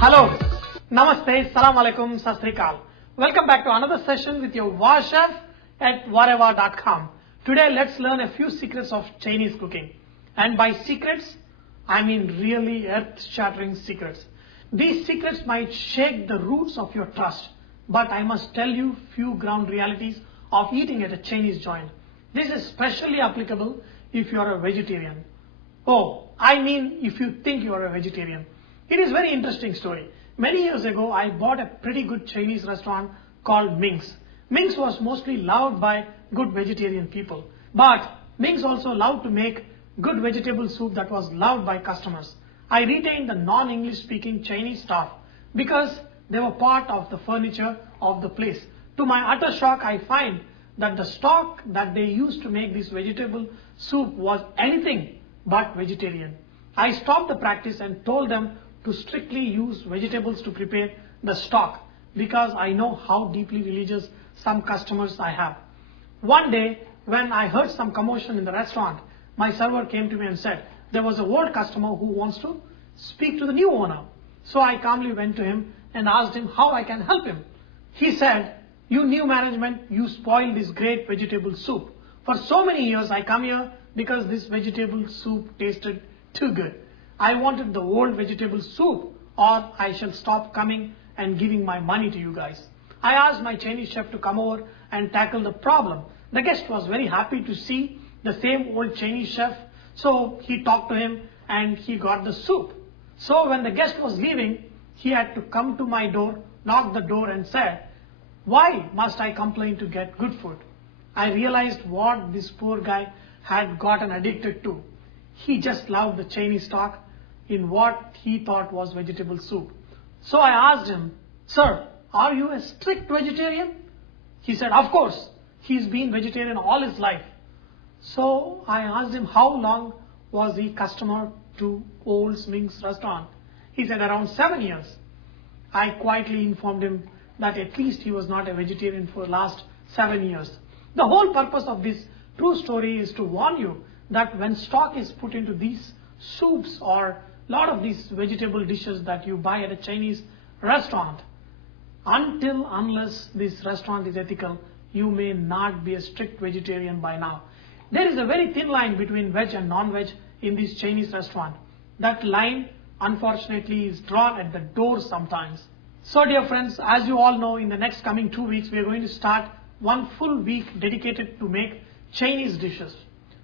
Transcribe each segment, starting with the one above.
Hello, Namaste, Salam Alaikum, Sat Sri Akal. Welcome back to another session with your War Chef at whatever.com. Today let's learn a few secrets of Chinese cooking. And by secrets, I mean really earth-shattering secrets. These secrets might shake the roots of your trust, but I must tell you few ground realities of eating at a Chinese joint. This is especially applicable if you are a vegetarian. Oh, I mean if you think you are a vegetarian. It is a very interesting story. Many years ago, I bought a pretty good Chinese restaurant called Ming's. Ming's was mostly loved by good vegetarian people. But Ming's also loved to make good vegetable soup that was loved by customers. I retained the non-English speaking Chinese staff because they were part of the furniture of the place. To my utter shock, I find that the stock that they used to make this vegetable soup was anything but vegetarian. I stopped the practice and told them to strictly use vegetables to prepare the stock because I know how deeply religious some customers I have. One day, when I heard some commotion in the restaurant, my server came to me and said, there was a old customer who wants to speak to the new owner. So I calmly went to him and asked him how I can help him. He said, you new management, you spoiled this great vegetable soup. For so many years I come here because this vegetable soup tasted too good. I wanted the old vegetable soup or I shall stop coming and giving my money to you guys. I asked my Chinese chef to come over and tackle the problem. The guest was very happy to see the same old Chinese chef, so he talked to him and he got the soup. So when the guest was leaving, he had to come to my door, knock the door and said, why must I complain to get good food? I realized what this poor guy had gotten addicted to. He just loved the Chinese stock in what he thought was vegetable soup. So I asked him, sir, are you a strict vegetarian? He said, of course. He's been vegetarian all his life. So I asked him how long was he customer to Old Ming's restaurant. He said around 7 years. I quietly informed him that at least he was not a vegetarian for the last 7 years. The whole purpose of this true story is to warn you that when stock is put into these soups or lot of these vegetable dishes that you buy at a Chinese restaurant, unless this restaurant is ethical, you may not be a strict vegetarian by now. There is a very thin line between veg and non-veg in this Chinese restaurant. That line, unfortunately, is drawn at the door sometimes. So dear friends, as you all know, in the next coming 2 weeks, we are going to start one full week dedicated to make Chinese dishes.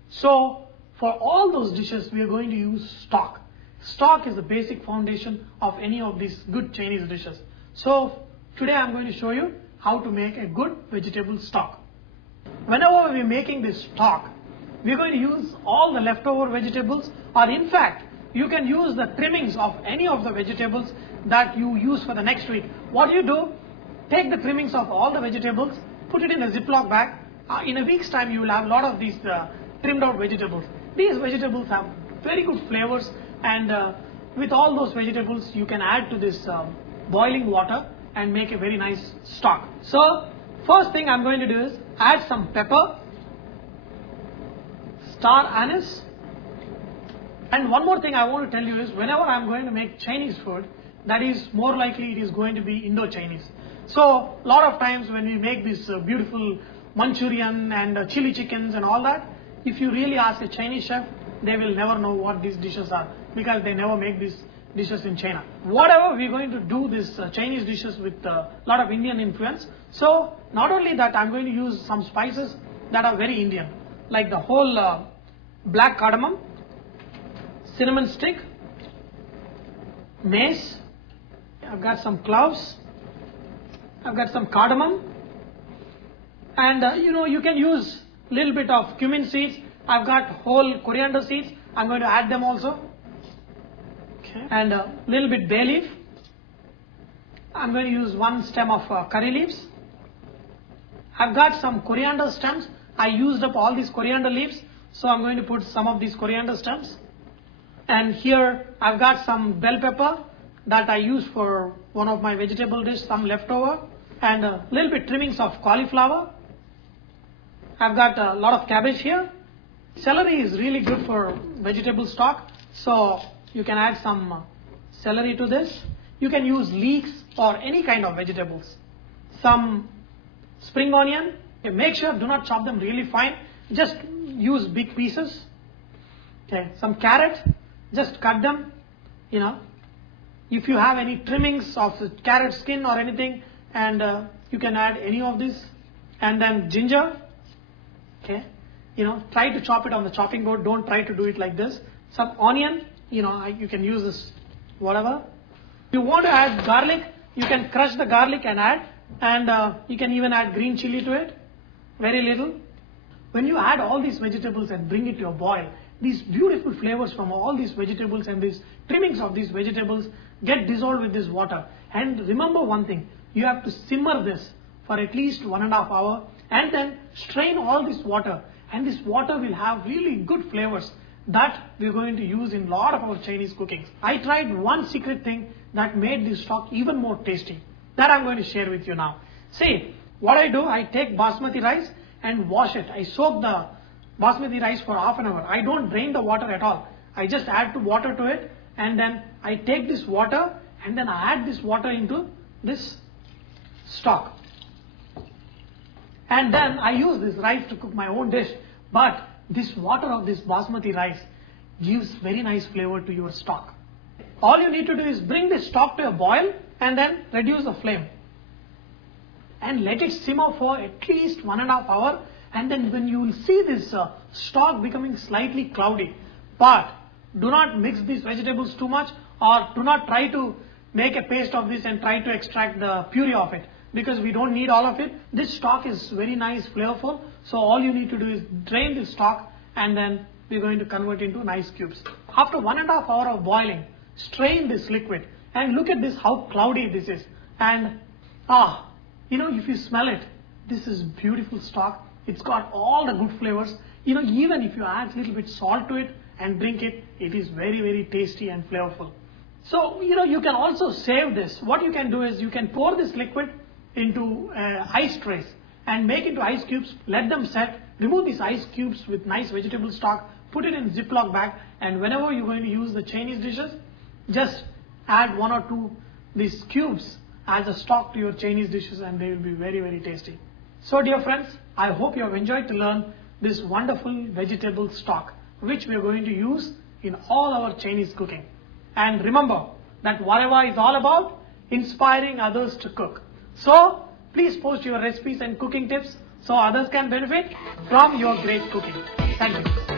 So for all those dishes, we are going to use stock. Stock is the basic foundation of any of these good Chinese dishes. So today I am going to show you how to make a good vegetable stock. Whenever we are making this stock, we are going to use all the leftover vegetables, or in fact, you can use the trimmings of any of the vegetables that you use for the next week. What you do, take the trimmings of all the vegetables, put it in a Ziploc bag. In a week's time, you will have a lot of these trimmed out vegetables. These vegetables have very good flavors, and with all those vegetables, you can add to this boiling water and make a very nice stock. So first thing I'm going to do is add some pepper, star anise, and one more thing I want to tell you is whenever I'm going to make Chinese food, that is more likely it is going to be Indo-Chinese. So a lot of times when we make this beautiful Manchurian and chili chickens and all that, if you really ask a Chinese chef, they will never know what these dishes are because they never make these dishes in China. Whatever we're going to do this Chinese dishes with a lot of Indian influence. So not only that, I'm going to use some spices that are very Indian, like the whole black cardamom, cinnamon stick, mace, I've got some cloves, I've got some cardamom, and you can use a little bit of cumin seeds. I've got whole coriander seeds, I'm going to add them also. Okay. And a little bit bay leaf. I'm going to use one stem of curry leaves. I've got some coriander stems. I used up all these coriander leaves, so I'm going to put some of these coriander stems. And here I've got some bell pepper that I use for one of my vegetable dish, some leftover, and a little bit trimmings of cauliflower. I've got a lot of cabbage here, Celery is really good for vegetable stock, so you can add some celery to this. You can use leeks or any kind of vegetables. Some spring onion, make sure do not chop them really fine, just use big pieces. Okay, some carrot, just cut them, if you have any trimmings of the carrot skin or anything, and you can add any of this. And then ginger, okay, try to chop it on the chopping board, don't try to do it like this. Some onion, you can use this whatever. If you want to add garlic, you can crush the garlic and add, and you can even add green chili to it, very little. When you add all these vegetables and bring it to a boil, these beautiful flavors from all these vegetables and these trimmings of these vegetables get dissolved with this water. And remember one thing, you have to simmer this for at least 1.5 hours and then strain all this water, and this water will have really good flavors that we're going to use in a lot of our Chinese cookings. I tried one secret thing that made this stock even more tasty that I'm going to share with you now. See, what I do, I take basmati rice and wash it. I soak the basmati rice for half an hour. I don't drain the water at all. I just add water to it, and then I take this water and then I add this water into this stock. And then I use this rice to cook my own dish. But this water of this basmati rice gives very nice flavor to your stock. All you need to do is bring this stock to a boil and then reduce the flame. And let it simmer for at least 1.5 hours. And then when you will see this stock becoming slightly cloudy. But do not mix these vegetables too much, or do not try to make a paste of this and try to extract the puree of it, because we don't need all of it. This stock is very nice, flavorful. So all you need to do is drain this stock and then we're going to convert into nice cubes. After 1.5 hours of boiling, strain this liquid and look at this, how cloudy this is. And if you smell it, this is beautiful stock. It's got all the good flavors. Even if you add a little bit salt to it and drink it, it is very, very tasty and flavorful. So, you can also save this. What you can do is you can pour this liquid into ice trays and make into ice cubes, let them set, remove these ice cubes with nice vegetable stock, put it in Ziploc bag, and whenever you're going to use the Chinese dishes, just add 1 or 2 these cubes as a stock to your Chinese dishes, and they will be very, very tasty. So dear friends, I hope you have enjoyed to learn this wonderful vegetable stock, which we are going to use in all our Chinese cooking. And remember that whatever is all about inspiring others to cook. So please post your recipes and cooking tips so others can benefit from your great cooking. Thank you.